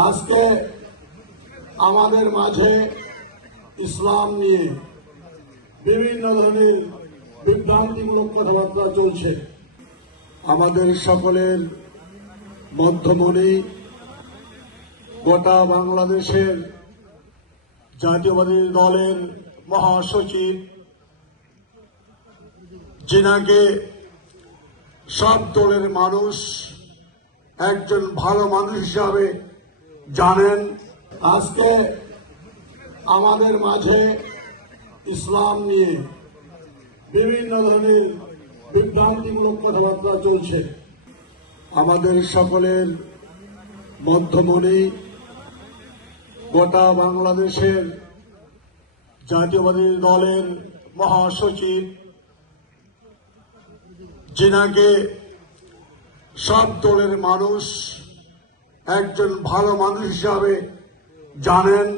আজকে আমাদের মাঝে ইসলাম নিয়ে বিভিন্ন ধরনের বিভ্রান্তিমূলক কথাবার্তা চলছে। আমাদের সকলের মধ্যমণি গোটা বাংলাদেশের জাতীয়বাদী দলের মহাসচিব, যিনাকে সব দলের মানুষ একজন ভালো মানুষ হিসাবে জানেন, আজকে আমাদের মাঝে ইসলাম নিয়ে বিভিন্ন ধরনের বিভ্রান্তিমূলক কথাবার্তা চলছে। আমাদের সকলের মধ্যমণি গোটা বাংলাদেশের জাতীয়বাদী দলের মহাসচিব, যিনাকে সব দলের মানুষ একজন ভালো মানুষ হিসাবে জানেন,